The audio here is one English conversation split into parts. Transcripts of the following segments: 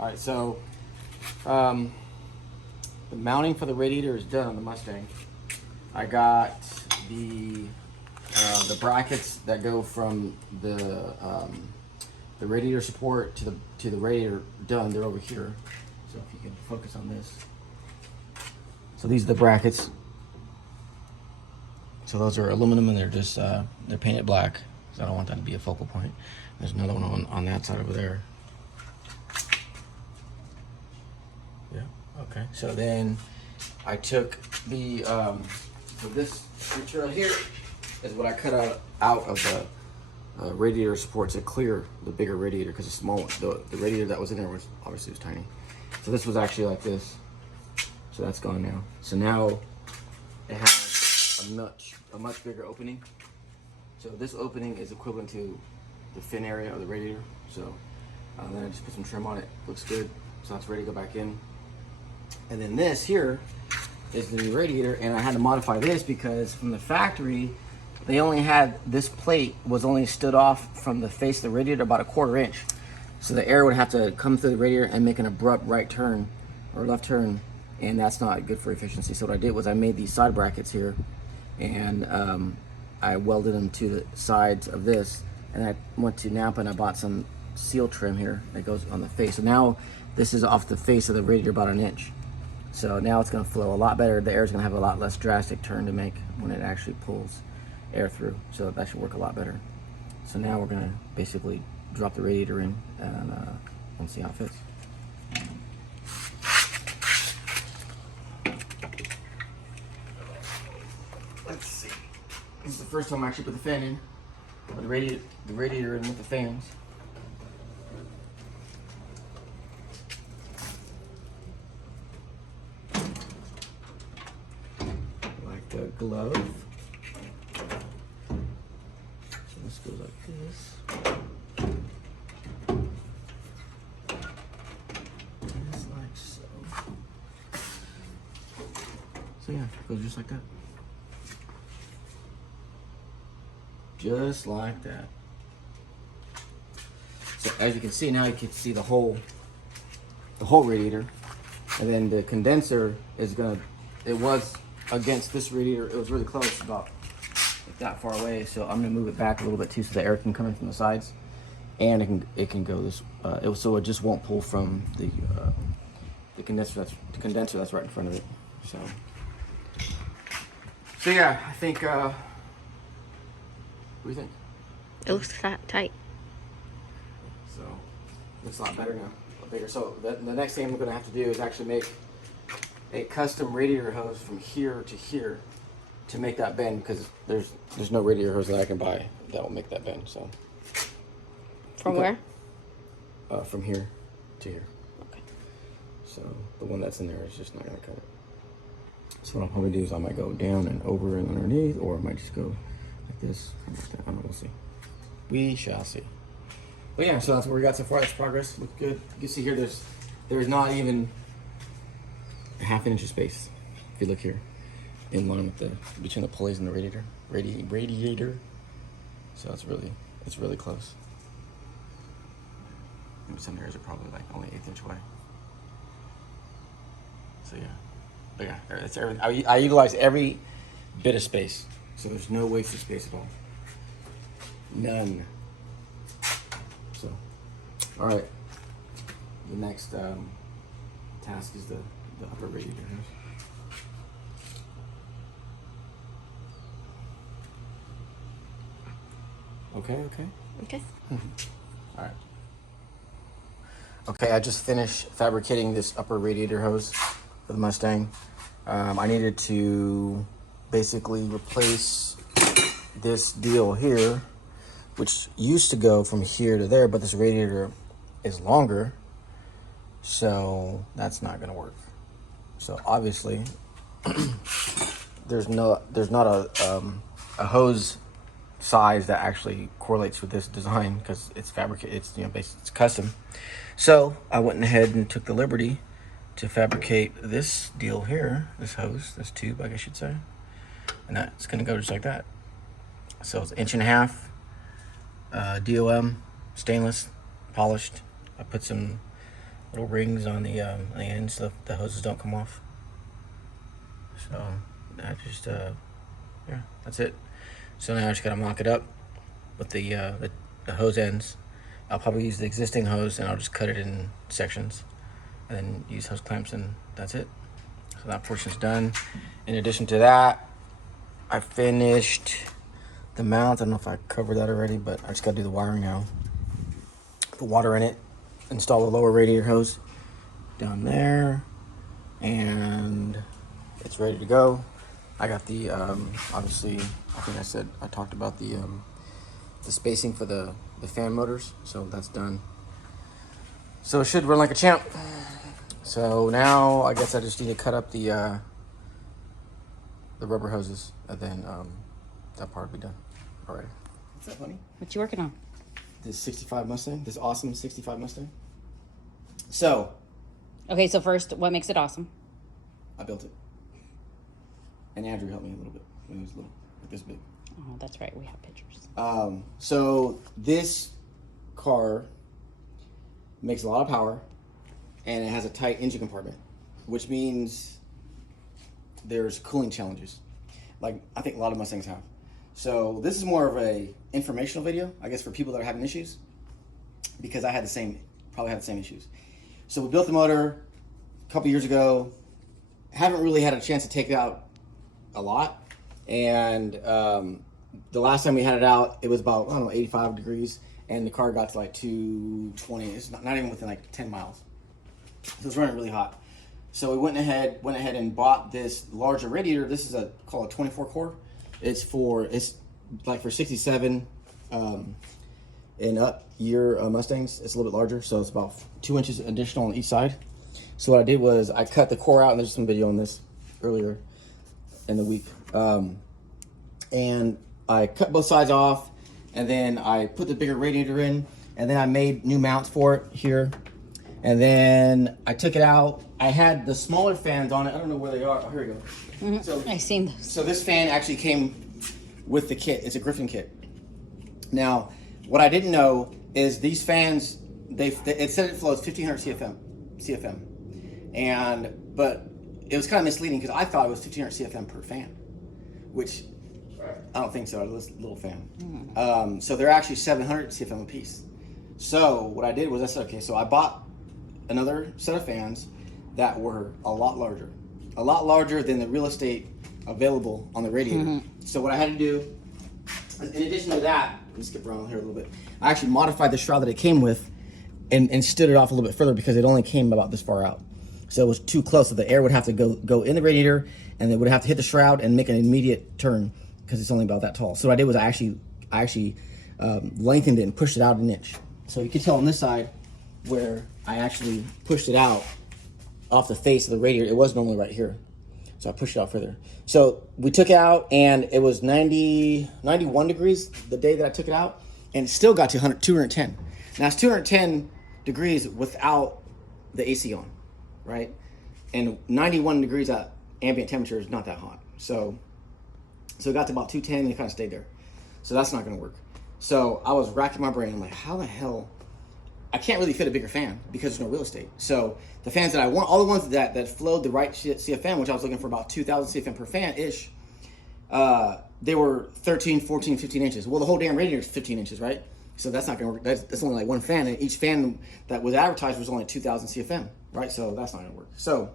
All right, so the mounting for the radiator is done on the Mustang. I got the brackets that go from the radiator support to the radiator done. They're over here. So if you can focus on this. So these are the brackets. So those are aluminum and they're just they're painted black. So I don't want that to be a focal point. There's another one on that side over there. Yeah. Okay. So then I took the so this material here is what I cut out of the radiator support to clear the bigger radiator, because the small one, the radiator that was in there was obviously tiny. So this was actually like this. So that's gone now. So now it has a much bigger opening. So this opening is equivalent to the fin area of the radiator. So then I just put some trim on it. Looks good. So that's ready to go back in. And then this here is the new radiator, and I had to modify this because from the factory, they only had, this plate was only stood off from the face of the radiator about 1/4 inch. So the air would have to come through the radiator and make an abrupt right turn or left turn, and that's not good for efficiency. So what I did was I made these side brackets here, and I welded them to the sides of this, and I went to Napa and I bought some seal trim here that goes on the face. So now this is off the face of the radiator about 1 inch. So now it's going to flow a lot better. The air is going to have a lot less drastic turn to make when it actually pulls air through. So that should work a lot better. So now we're going to basically drop the radiator in and see how it fits. Let's see. This is the first time I actually put the fan in. Put the radiator in with the fans. Like the glove. So this goes like this. Just like so. So yeah, it goes just like that. Just like that. So as you can see now, you can see the whole radiator, and then the condenser is it was against this radiator. It was really close, about like that far away. So I'm gonna move it back a little bit too, so the air can come in from the sides, and it can go this. So it just won't pull from the condenser that's right in front of it. So yeah, I think. What do you think? It looks tight. So looks a lot better now, a lot bigger. So the next thing I'm going to have to do is actually make a custom radiator hose from here to here to make that bend, because there's no radiator hose that I can buy that will make that bend. So from where? From here to here. Okay. So the one that's in there is just not going to cut it. So what I'll probably do is I might go down and over and underneath, or I might just go like this. I don't know, we'll see. We shall see. But yeah, so that's what we got so far. That's progress. Looks good. You can see here there's not even a 1/2 inch of space. If you look here, in line with between the pulleys and the radiator. So it's really close. Maybe some areas are probably like only 1/8 inch away. So yeah, but yeah, it's everything. I utilize every bit of space. So there's no wasted space at all. None. So, all right. The next task is the upper radiator. Okay. Okay. All right. Okay, I just finished fabricating this upper radiator hose for the Mustang. I needed to basically replace this deal here, which used to go from here to there, but this radiator is longer, so that's not gonna work. So obviously there's not a hose size that actually correlates with this design, because it's fabricated, it's it's custom. So I went ahead and took the liberty to fabricate this deal here, this hose, this tube, I guess you'd say. And that's gonna go just like that. So it's 1.5 inch DOM stainless, polished. I put some little rings on the ends so the hoses don't come off. So I just yeah, that's it. So now I just gotta mock it up with the hose ends. I'll probably use the existing hose and I'll just cut it in sections and then use hose clamps, and that's it. So that portion's done. In addition to that, I finished the mount. I don't know if I covered that already, but I just gotta do the wiring now. Put water in it, install the lower radiator hose down there, and it's ready to go. I got the obviously, I think I talked about the spacing for the fan motors, so that's done. So it should run like a champ. So now I guess I just need to cut up the rubber hoses, and then that part will be done already. What's up, honey? What you working on? This 65 Mustang, this awesome 65 Mustang. So Okay, so first, what makes it awesome? I built it, and Andrew helped me a little bit when he was little, like this big. Oh, that's right. We have pictures. So this car makes a lot of power, and it has a tight engine compartment, which means there's cooling challenges, like I think a lot of Mustangs have. So this is more of a informational video, I guess, for people that are having issues, because I had probably had the same issues. So we built the motor a couple years ago. Haven't really had a chance to take it out a lot, and the last time we had it out, it was about, I don't know, 85 degrees, and the car got to like 220. It's not even within like 10 miles. So it's running really hot. So we went ahead and bought this larger radiator. This is called a 24 core. It's like for 67 and up year Mustangs. It's a little bit larger, so it's about 2 inches additional on each side. So what I did was I cut the core out, and there's some video on this earlier in the week. And I cut both sides off, and then I put the bigger radiator in, and then I made new mounts for it here. And then I took it out. I had the smaller fans on it. I don't know where they are. Oh, here we go. Mm-hmm. So I've seen those. So this fan actually came with the kit. It's a Griffin kit. Now, what I didn't know is these fans, it said it flows 1500 CFM. But it was kind of misleading because I thought it was 1500 CFM per fan, which I don't think so. This little fan. So they're actually 700 CFM a piece. So what I did was I said, okay, so I bought another set of fans that were a lot larger than the real estate available on the radiator. Mm-hmm. So what I had to do, in addition to that, let me skip around here a little bit. I actually modified the shroud that it came with and stood it off a little bit further because it only came about this far out. So it was too close. So the air would have to go in the radiator, and it would have to hit the shroud and make an immediate turn because it's only about that tall. So what I did was I actually lengthened it and pushed it out an inch. So you can tell on this side where I actually pushed it out off the face of the radiator. It was normally right here. So I pushed it out further. So we took it out, and it was 91 degrees the day that I took it out, and it still got to 210. Now it's 210 degrees without the AC on, right? And 91 degrees at ambient temperature is not that hot. So it got to about 210 and it kind of stayed there. So that's not gonna work. So I was racking my brain. I'm like, how the hell? I can't really fit a bigger fan because there's no real estate. So the fans that I want, all the ones that flowed the right CFM, which I was looking for about 2,000 CFM per fan-ish, they were 13, 14, 15 inches. Well, the whole damn radiator is 15 inches, right? So that's not gonna work. That's only like one fan, and each fan that was advertised was only 2,000 CFM, right? So that's not gonna work. So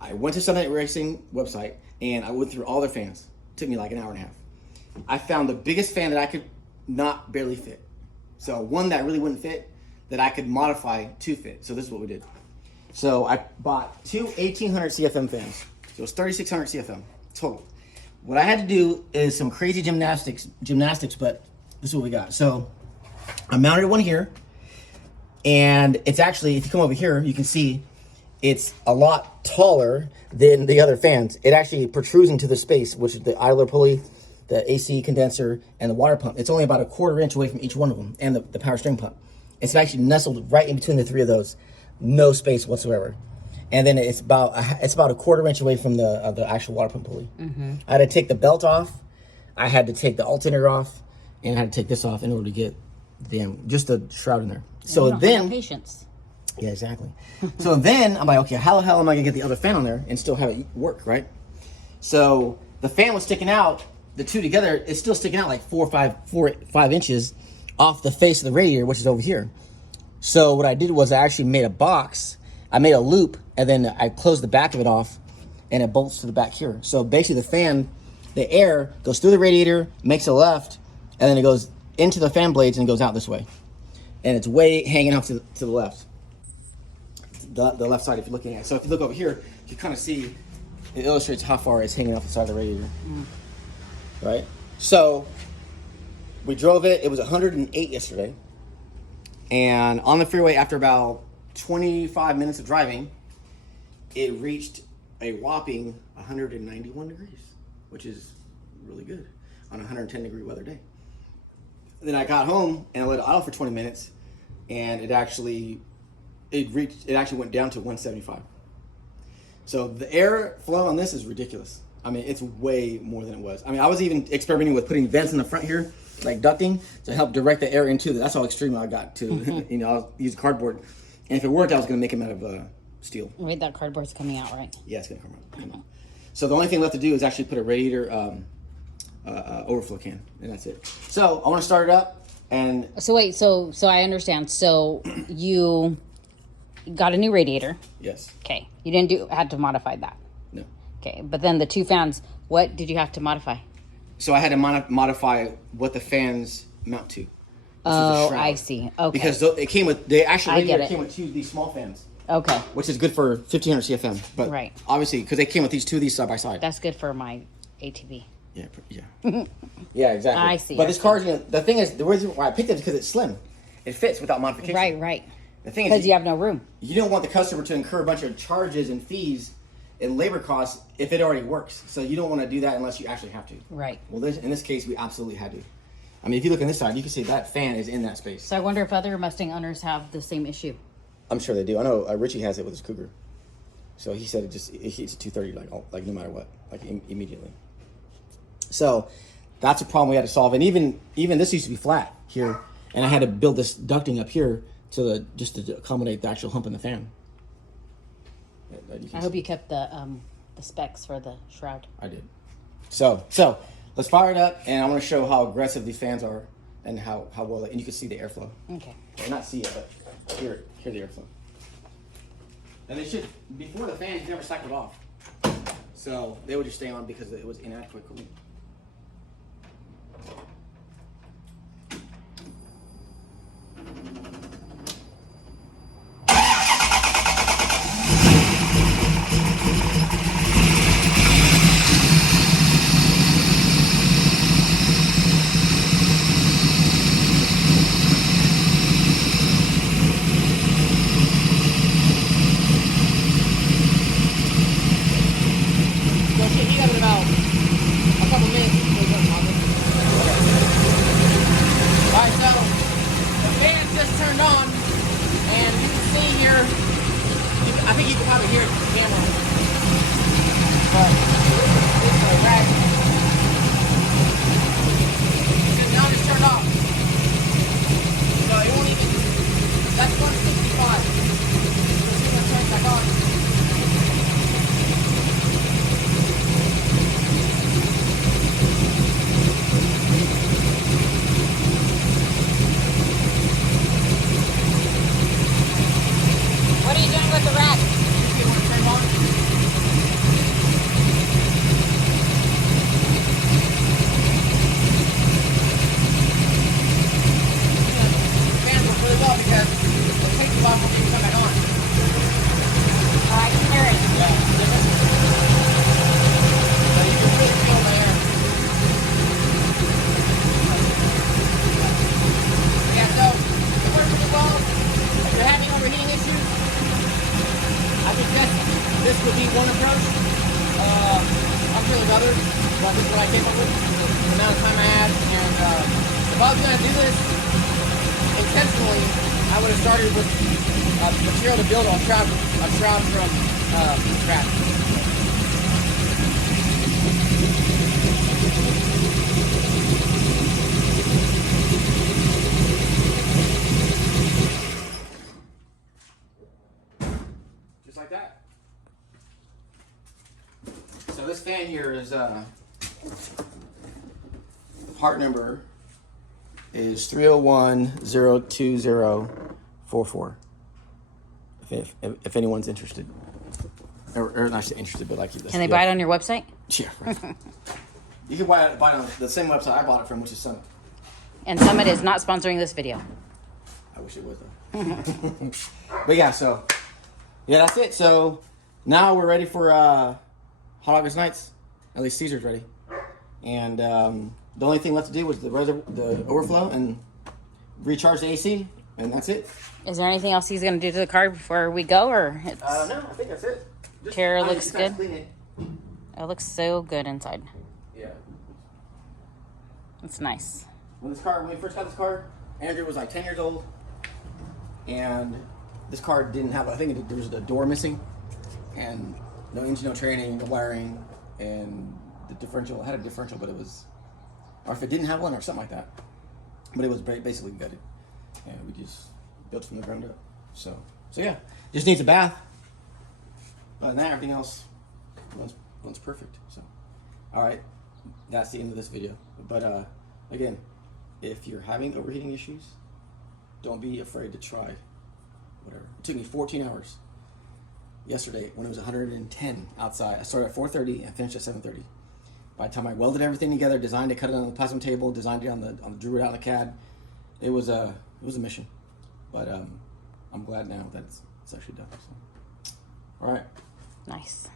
I went to Sunday Night Racing website, and I went through all their fans. It took me like an hour and a half. I found the biggest fan that I could not barely fit. So one that really wouldn't fit that I could modify to fit. So this is what we did. So I bought two 1,800 CFM fans. So it was 3,600 CFM total. What I had to do is some crazy gymnastics, but this is what we got. So I mounted one here, and it's actually, if you come over here, you can see it's a lot taller than the other fans. It actually protrudes into the space, which is the idler pulley, the AC condenser, and the water pump. It's only about a 1/4 inch away from each one of them, and the power steering pump. It's actually nestled right in between the three of those. No space whatsoever. And then it's about a 1/4 inch away from the actual water pump pulley. Mm-hmm. I had to take the belt off. I had to take the alternator off, and I had to take this off in order to get just the shroud in there. So then, patience. Yeah, exactly. So then I'm like, okay, how the hell am I gonna get the other fan on there and still have it work, right? So the fan was sticking out, the two together, it's still sticking out like 4 or 5 inches off the face of the radiator, which is over here. So what I did was I actually made a box, I made a loop, and then I closed the back of it off, and it bolts to the back here. So basically the fan, the air goes through the radiator, makes a left, and then it goes into the fan blades and goes out this way. And it's way hanging out to the left. The left side if you're looking at it. So if you look over here, you kind of see, it illustrates how far it's hanging off the side of the radiator. Right? So we drove it, it was 108 yesterday. And on the freeway, after about 25 minutes of driving, it reached a whopping 191 degrees, which is really good on a 110 degree weather day. Then I got home and I let it idle for 20 minutes, and it actually went down to 175. So the air flow on this is ridiculous. I mean, it's way more than it was. I mean, I was even experimenting with putting vents in the front here, like ducting, to help direct the air into it. That's how extreme I got to. I'll use cardboard. And if it worked, I was going to make them out of steel. Wait, that cardboard's coming out, right? Yeah, it's going to come out. So the only thing left to do is actually put a radiator overflow can, and that's it. So I want to start it up. And So wait, so I understand. So you got a new radiator. yes. Okay. You didn't had to modify that. No. Okay. But then the two fans, what did you have to modify? So I had to modify what the fans mount to. Oh, I see. Okay. Because they came with, they actually I get it. came with two of these small fans, Okay. which is good for 1500 CFM. But Right. obviously, because they came with two of these side by side. That's good for my ATV. Yeah, yeah, exactly. I see, But I this see. car's the thing is, the reason why I picked it is because it's slim. It fits without modification. Right. The thing Because is, you have no room. you don't want the customer to incur a bunch of charges and fees and labor costs if it already works. So you don't want to do that unless you actually have to. Right. Well, in this case, we absolutely had to. I mean, if you look on this side, you can see that fan is in that space. So I wonder if other Mustang owners have the same issue. I'm sure they do. I know Richie has it with his Cougar. So he said it's a 230 like no matter what, like immediately. So that's a problem we had to solve. And even this used to be flat here, and I had to build this ducting up here just to accommodate the actual hump in the fan. I hope you kept the specs for the shroud. I did. So let's fire it up, and I want to show how aggressive these fans are and how well and you can see the airflow. Okay. Well, not see it, but hear the airflow. And they should, before the fans never cycled off. So they would just stay on because it was inadequate cooling. So it should heat up in about a couple minutes. Alright, so the fan just turned on, and you can see here, I think you can probably hear it from the camera, but this is a rack. Because now it's turned off. So it won't even, that's 165. So see when it turns back on. What are you doing with the rack? You see when it turns on? Fans work really well because it takes a while for them to come back on. Oh, I can hear it. Yeah. So you can really feel the air. Yeah, so it works really well. If you're having overheating issues, I think this would be one approach. I'm sure there's others, but this is what I came up with. The amount of time I had, and if I was going to do this intentionally, I would have started with material to build a shroud from scratch. like that. So this fan here is part number is 301-02044. If anyone's interested, or not interested, but like Can they buy it on your website? Yeah, right. You can buy it on the same website I bought it from, which is Summit. And Summit is not sponsoring this video. I wish it was though. But yeah, so yeah, that's it. So now we're ready for Hot August Nights. At least Caesar's ready, and the only thing left to do was the overflow and recharge the AC, and that's it. Is there anything else he's going to do to the car before we go, or it's... No, I think that's it. Interior looks good. Clean it. It looks so good inside. Yeah. It's nice. When we first got this car, Andrew was like 10 years old, and this car didn't have, I think there was a door missing, and no engine, no training, no wiring, and the differential, it had a differential, but it was, or if it didn't have one or something like that, but it was basically gutted, and we just built from the ground up. So yeah, just needs a bath. Other than that, everything else runs perfect. So, all right, that's the end of this video. But again, if you're having overheating issues, don't be afraid to try whatever. It took me 14 hours yesterday when it was 110 outside. I started at 4:30 and finished at 7:30. By the time I welded everything together, designed it, cut it on the plasma table, designed it on the drew it out on the CAD, it was a mission. But I'm glad now that it's actually done. So. All right. Nice.